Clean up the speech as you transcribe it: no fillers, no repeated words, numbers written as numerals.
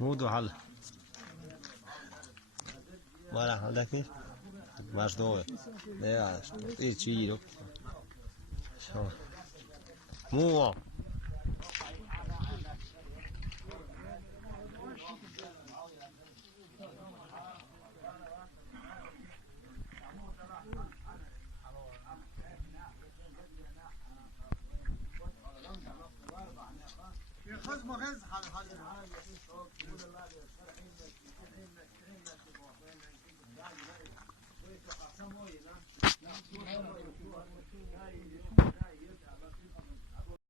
مودو حل ولا حلكي ماش دوه ده ايه تشيلو شو مو